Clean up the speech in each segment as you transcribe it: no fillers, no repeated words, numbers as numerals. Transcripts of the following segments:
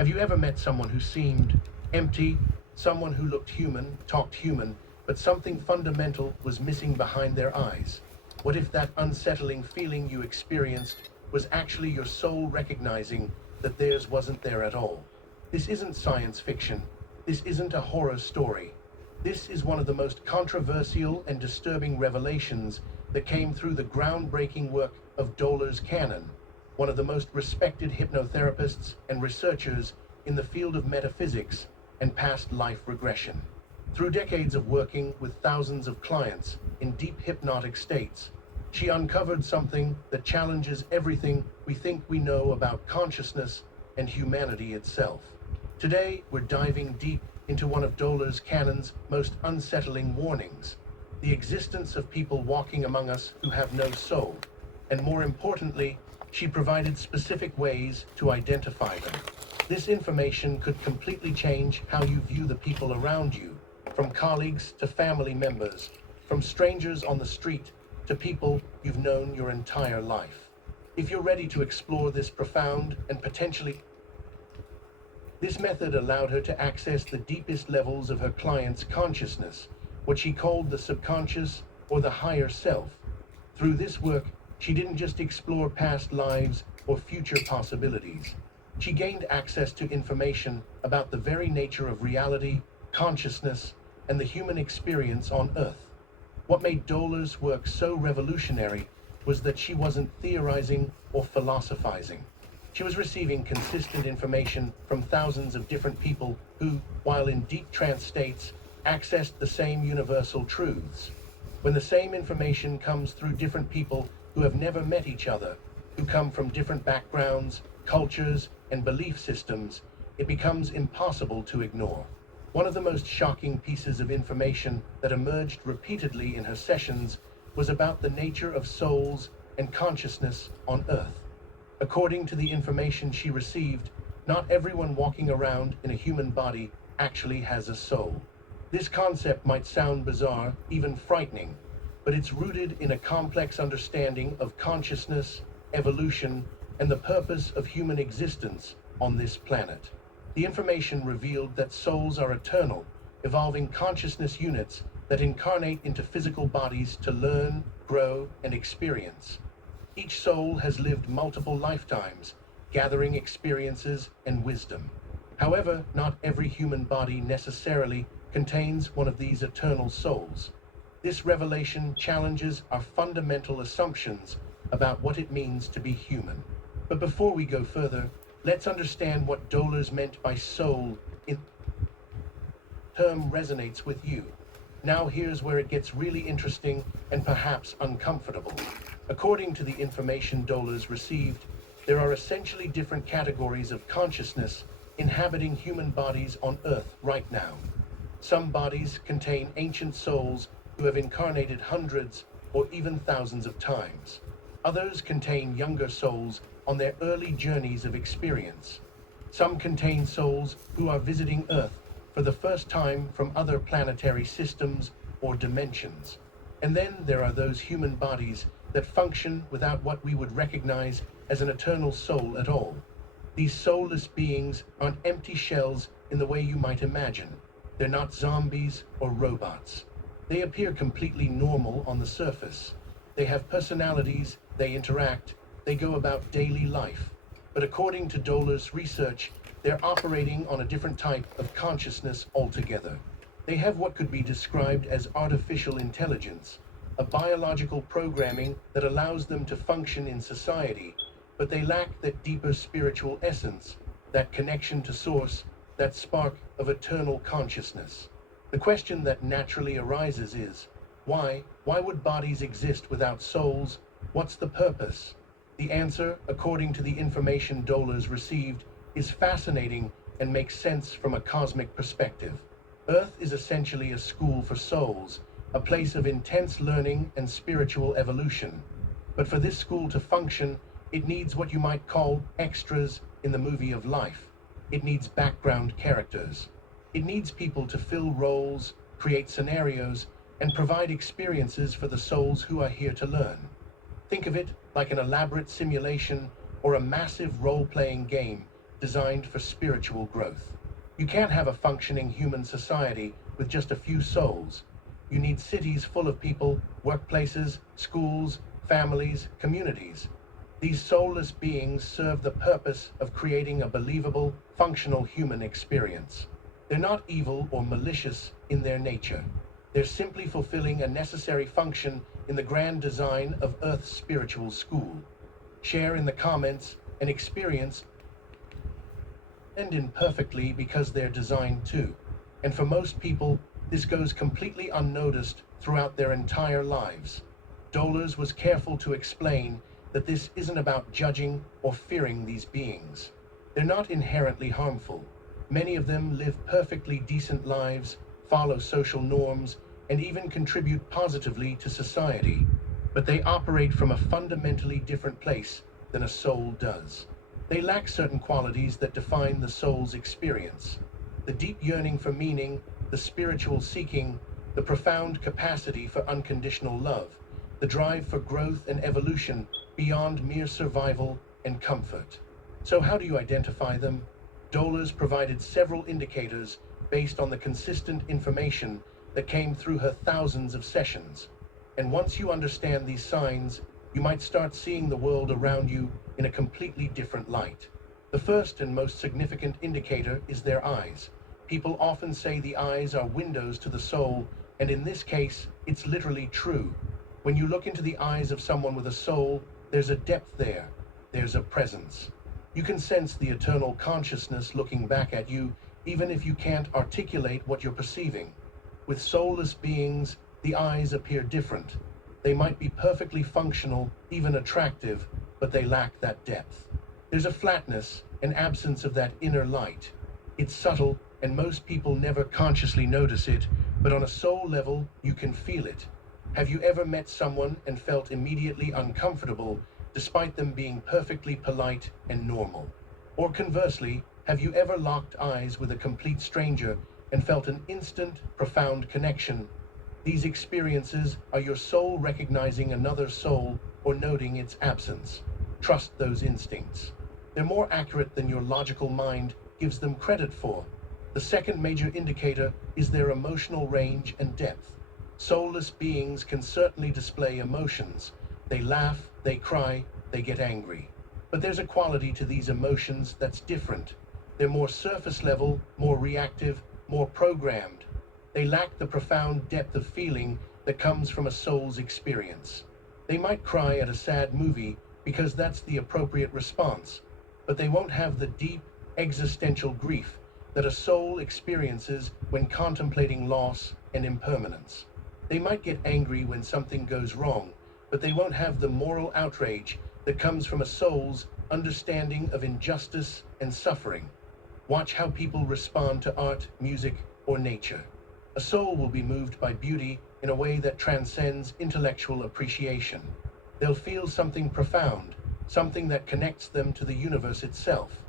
Have you ever met someone who seemed empty, someone who looked human, talked human, but something fundamental was missing behind their eyes? What if that unsettling feeling you experienced was actually your soul recognizing that theirs wasn't there at all? This isn't science fiction. This isn't a horror story. This is one of the most controversial and disturbing revelations that came through the groundbreaking work of Dolores Cannon, one of the most respected hypnotherapists and researchers in the field of metaphysics and past life regression. Through decades of working with thousands of clients in deep hypnotic states, she uncovered something that challenges everything we think we know about consciousness and humanity itself. Today, we're diving deep into one of Dolores Cannon's most unsettling warnings: the existence of people walking among us who have no soul. And more importantly, she provided specific ways to identify them. This information could completely change how you view the people around you, from colleagues to family members, from strangers on the street to people you've known your entire life. If you're ready to explore this profound and potentially This method allowed her to access the deepest levels of her client's consciousness, what she called the subconscious or the higher self. Through this work, she didn't just explore past lives or future possibilities. She gained access to information about the very nature of reality, consciousness, and the human experience on Earth. What made Dolores' work so revolutionary was that she wasn't theorizing or philosophizing. She was receiving consistent information from thousands of different people who, while in deep trance states, accessed the same universal truths. When the same information comes through different people who have never met each other, who come from different backgrounds, cultures, and belief systems, it becomes impossible to ignore. One of the most shocking pieces of information that emerged repeatedly in her sessions was about the nature of souls and consciousness on Earth. According to the information she received, not everyone walking around in a human body actually has a soul. This concept might sound bizarre, even frightening, but it's rooted in a complex understanding of consciousness, evolution, and the purpose of human existence on this planet. The information revealed that souls are eternal, evolving consciousness units that incarnate into physical bodies to learn, grow, and experience. Each soul has lived multiple lifetimes, gathering experiences and wisdom. However, not every human body necessarily contains one of these eternal souls. This revelation challenges our fundamental assumptions about what it means to be human. But before we go further, let's understand what Dolores meant by soul in term resonates with you. Now here's where it gets really interesting and perhaps uncomfortable. According to the information Dolores received, there are essentially different categories of consciousness inhabiting human bodies on Earth right now. Some bodies contain ancient souls who have incarnated hundreds or even thousands of times. Others contain younger souls on their early journeys of experience. Some contain souls who are visiting Earth for the first time from other planetary systems or dimensions. And then there are those human bodies that function without what we would recognize as an eternal soul at all. These soulless beings aren't empty shells in the way you might imagine. They're not zombies or robots. They appear completely normal on the surface. They have personalities, they interact, they go about daily life. But according to Dolores' research, they're operating on a different type of consciousness altogether. They have what could be described as artificial intelligence, a biological programming that allows them to function in society, but they lack that deeper spiritual essence, that connection to source, that spark of eternal consciousness. The question that naturally arises is, why? Why would bodies exist without souls? What's the purpose? The answer, according to the information Dolores received, is fascinating and makes sense from a cosmic perspective. Earth is essentially a school for souls, a place of intense learning and spiritual evolution. But for this school to function, it needs what you might call extras in the movie of life. It needs background characters. It needs people to fill roles, create scenarios, and provide experiences for the souls who are here to learn. Think of it like an elaborate simulation or a massive role-playing game designed for spiritual growth. You can't have a functioning human society with just a few souls. You need cities full of people, workplaces, schools, families, communities. These soulless beings serve the purpose of creating a believable, functional human experience. They're not evil or malicious in their nature. They're simply fulfilling a necessary function in the grand design of Earth's spiritual school. Share in the comments an experience and imperfectly because they're designed to. And for most people, this goes completely unnoticed throughout their entire lives. Dolores was careful to explain that this isn't about judging or fearing these beings. They're not inherently harmful. Many of them live perfectly decent lives, follow social norms, and even contribute positively to society. But they operate from a fundamentally different place than a soul does. They lack certain qualities that define the soul's experience. The deep yearning for meaning, the spiritual seeking, the profound capacity for unconditional love, the drive for growth and evolution beyond mere survival and comfort. So how do you identify them? Dolores provided several indicators based on the consistent information that came through her thousands of sessions. And once you understand these signs, you might start seeing the world around you in a completely different light. The first and most significant indicator is their eyes. People often say the eyes are windows to the soul, and in this case, it's literally true. When you look into the eyes of someone with a soul, there's a depth there. There's a presence. You can sense the eternal consciousness looking back at you, even if you can't articulate what you're perceiving. With soulless beings, the eyes appear different. They might be perfectly functional, even attractive, but they lack that depth. There's a flatness, an absence of that inner light. It's subtle, and most people never consciously notice it, but on a soul level, you can feel it. Have you ever met someone and felt immediately uncomfortable, despite them being perfectly polite and normal? Or conversely, have you ever locked eyes with a complete stranger and felt an instant, profound connection? These experiences are your soul recognizing another soul or noting its absence. Trust those instincts. They're more accurate than your logical mind gives them credit for. The second major indicator is their emotional range and depth. Soulless beings can certainly display emotions. They laugh, they cry, they get angry. But there's a quality to these emotions that's different. They're more surface level, more reactive, more programmed. They lack the profound depth of feeling that comes from a soul's experience. They might cry at a sad movie because that's the appropriate response, but they won't have the deep, existential grief that a soul experiences when contemplating loss and impermanence. They might get angry when something goes wrong, but they won't have the moral outrage that comes from a soul's understanding of injustice and suffering. Watch how people respond to art, music, or nature. A soul will be moved by beauty in a way that transcends intellectual appreciation. They'll feel something profound, something that connects them to the universe itself.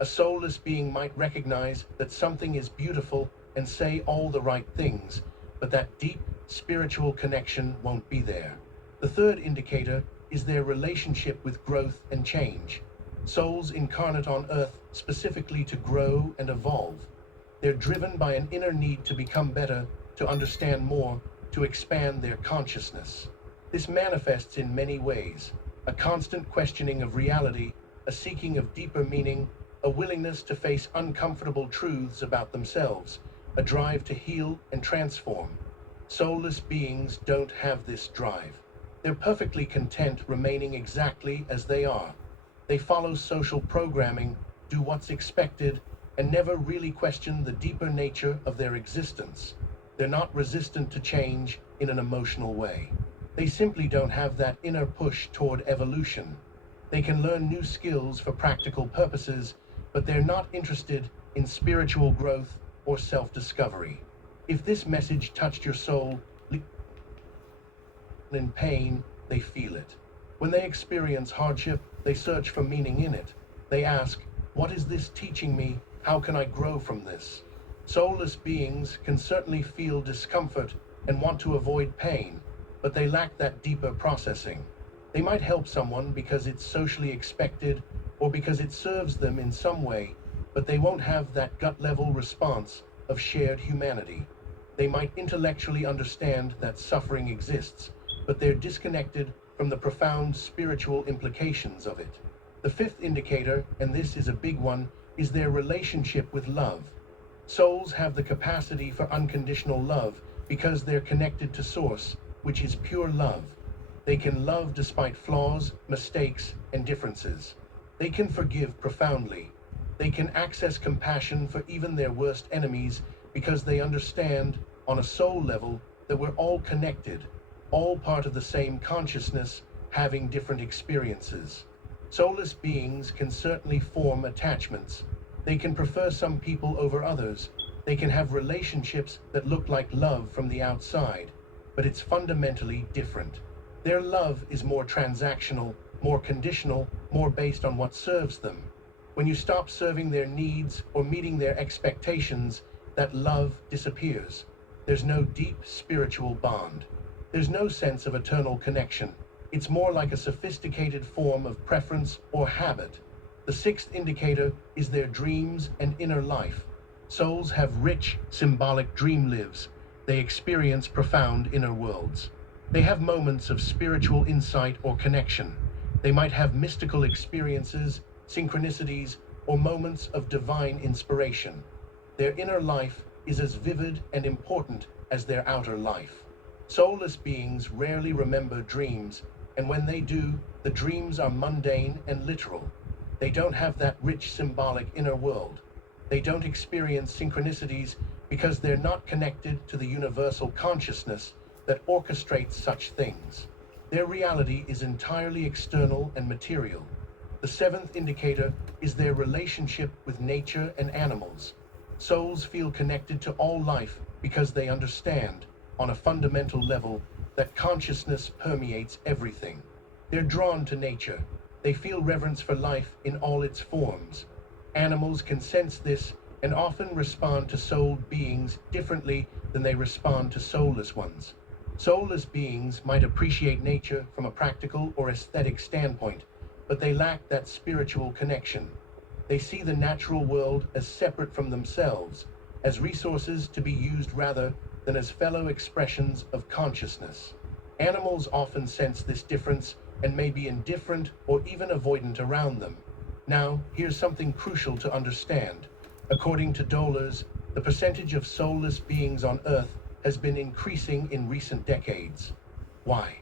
A soulless being might recognize that something is beautiful and say all the right things, but that deep, spiritual connection won't be there. The third indicator is their relationship with growth and change. Souls incarnate on Earth specifically to grow and evolve. They're driven by an inner need to become better, to understand more, to expand their consciousness. This manifests in many ways: a constant questioning of reality, a seeking of deeper meaning, a willingness to face uncomfortable truths about themselves, a drive to heal and transform. Soulless beings don't have this drive. They're perfectly content remaining exactly as they are. They follow social programming, do what's expected, and never really question the deeper nature of their existence. They're not resistant to change in an emotional way. They simply don't have that inner push toward evolution. They can learn new skills for practical purposes, but they're not interested in spiritual growth or self-discovery. If this message touched your soul, in pain, they feel it. When they experience hardship, they search for meaning in it. They ask, what is this teaching me? How can I grow from this? Soulless beings can certainly feel discomfort and want to avoid pain, but they lack that deeper processing. They might help someone because it's socially expected or because it serves them in some way, but they won't have that gut-level response of shared humanity. They might intellectually understand that suffering exists, but they're disconnected from the profound spiritual implications of it. The fifth indicator, and this is a big one, is their relationship with love. Souls have the capacity for unconditional love because they're connected to Source, which is pure love. They can love despite flaws, mistakes, and differences. They can forgive profoundly. They can access compassion for even their worst enemies because they understand, on a soul level, that we're all connected, all part of the same consciousness, having different experiences. Soulless beings can certainly form attachments. They can prefer some people over others. They can have relationships that look like love from the outside, but it's fundamentally different. Their love is more transactional, more conditional, more based on what serves them. When you stop serving their needs or meeting their expectations, that love disappears. There's no deep spiritual bond. There's no sense of eternal connection. It's more like a sophisticated form of preference or habit. The sixth indicator is their dreams and inner life. Souls have rich, symbolic dream lives. They experience profound inner worlds. They have moments of spiritual insight or connection. They might have mystical experiences, synchronicities, or moments of divine inspiration. Their inner life is as vivid and important as their outer life. Soulless beings rarely remember dreams, and when they do, the dreams are mundane and literal. They don't have that rich symbolic inner world. They don't experience synchronicities because they're not connected to the universal consciousness that orchestrates such things. Their reality is entirely external and material. The seventh indicator is their relationship with nature and animals. Souls feel connected to all life because they understand, on a fundamental level, that consciousness permeates everything. They're drawn to nature. They feel reverence for life in all its forms. Animals can sense this and often respond to souled beings differently than they respond to soulless ones. Soulless beings might appreciate nature from a practical or aesthetic standpoint, but they lack that spiritual connection. They see the natural world as separate from themselves, as resources to be used rather than as fellow expressions of consciousness. Animals often sense this difference and may be indifferent or even avoidant around them. Now, here's something crucial to understand. According to Dollars, the percentage of soulless beings on Earth has been increasing in recent decades. Why?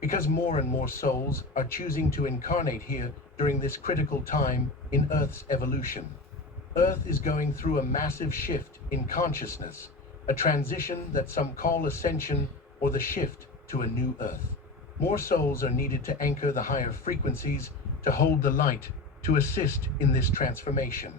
Because more and more souls are choosing to incarnate here during this critical time in Earth's evolution. Earth is going through a massive shift in consciousness, a transition that some call ascension or the shift to a new Earth. More souls are needed to anchor the higher frequencies, to hold the light, to assist in this transformation.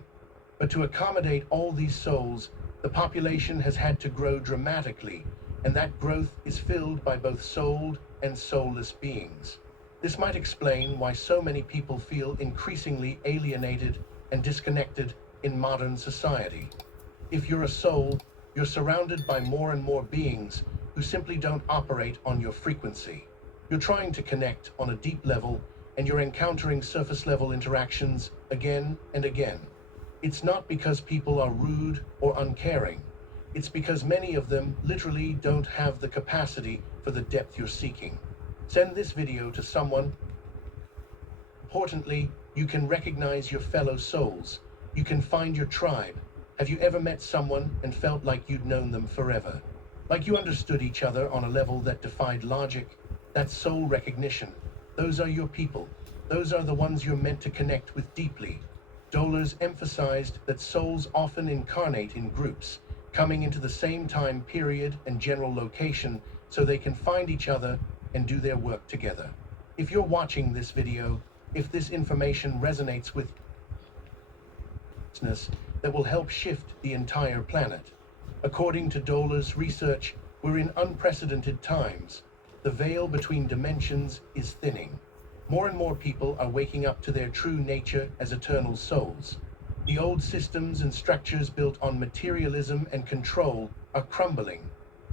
But to accommodate all these souls, the population has had to grow dramatically, and that growth is filled by both souled and soulless beings. This might explain why so many people feel increasingly alienated and disconnected in modern society. If you're a soul, you're surrounded by more and more beings who simply don't operate on your frequency. You're trying to connect on a deep level, and you're encountering surface-level interactions again and again. It's not because people are rude or uncaring. It's because many of them literally don't have the capacity for the depth you're seeking. Send this video to someone. Importantly, you can recognize your fellow souls. You can find your tribe. Have you ever met someone and felt like you'd known them forever? Like you understood each other on a level that defied logic? That's soul recognition. Those are your people. Those are the ones you're meant to connect with deeply. Dollars emphasized that souls often incarnate in groups, coming into the same time period and general location so they can find each other and do their work together. If you're watching this video, if this information resonates with business that will help shift the entire planet. According to Dollars research, we're in unprecedented times. The veil between dimensions is thinning. More and more people are waking up to their true nature as eternal souls. The old systems and structures built on materialism and control are crumbling.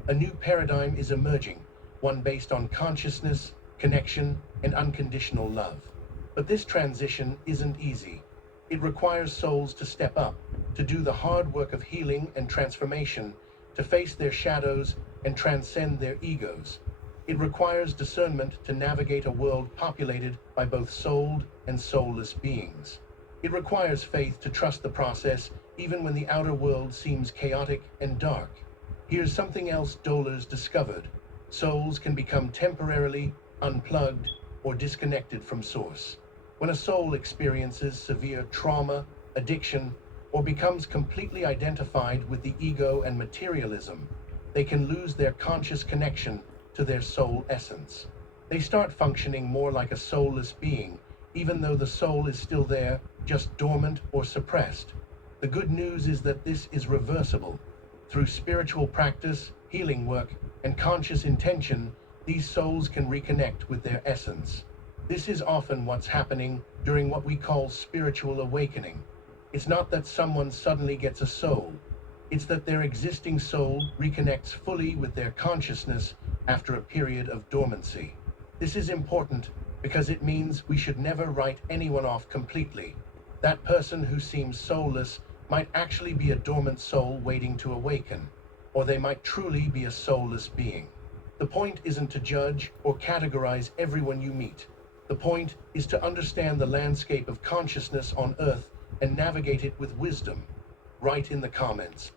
A new paradigm is emerging, one based on consciousness, connection, and unconditional love. But this transition isn't easy. It requires souls to step up, to do the hard work of healing and transformation, to face their shadows and transcend their egos. It requires discernment to navigate a world populated by both souled and soulless beings. It requires faith to trust the process even when the outer world seems chaotic and dark. Here's something else Dolers discovered. Souls can become temporarily unplugged or disconnected from source. When a soul experiences severe trauma, addiction, or becomes completely identified with the ego and materialism, they can lose their conscious connection to their soul essence. They start functioning more like a soulless being, even though the soul is still there, just dormant or suppressed. The good news is that this is reversible. Through spiritual practice, healing work, and conscious intention, these souls can reconnect with their essence. This is often what's happening during what we call spiritual awakening. It's not that someone suddenly gets a soul. It's that their existing soul reconnects fully with their consciousness after a period of dormancy. This is important because it means we should never write anyone off completely. That person who seems soulless might actually be a dormant soul waiting to awaken, or they might truly be a soulless being. The point isn't to judge or categorize everyone you meet. The point is to understand the landscape of consciousness on Earth and navigate it with wisdom. Write in the comments.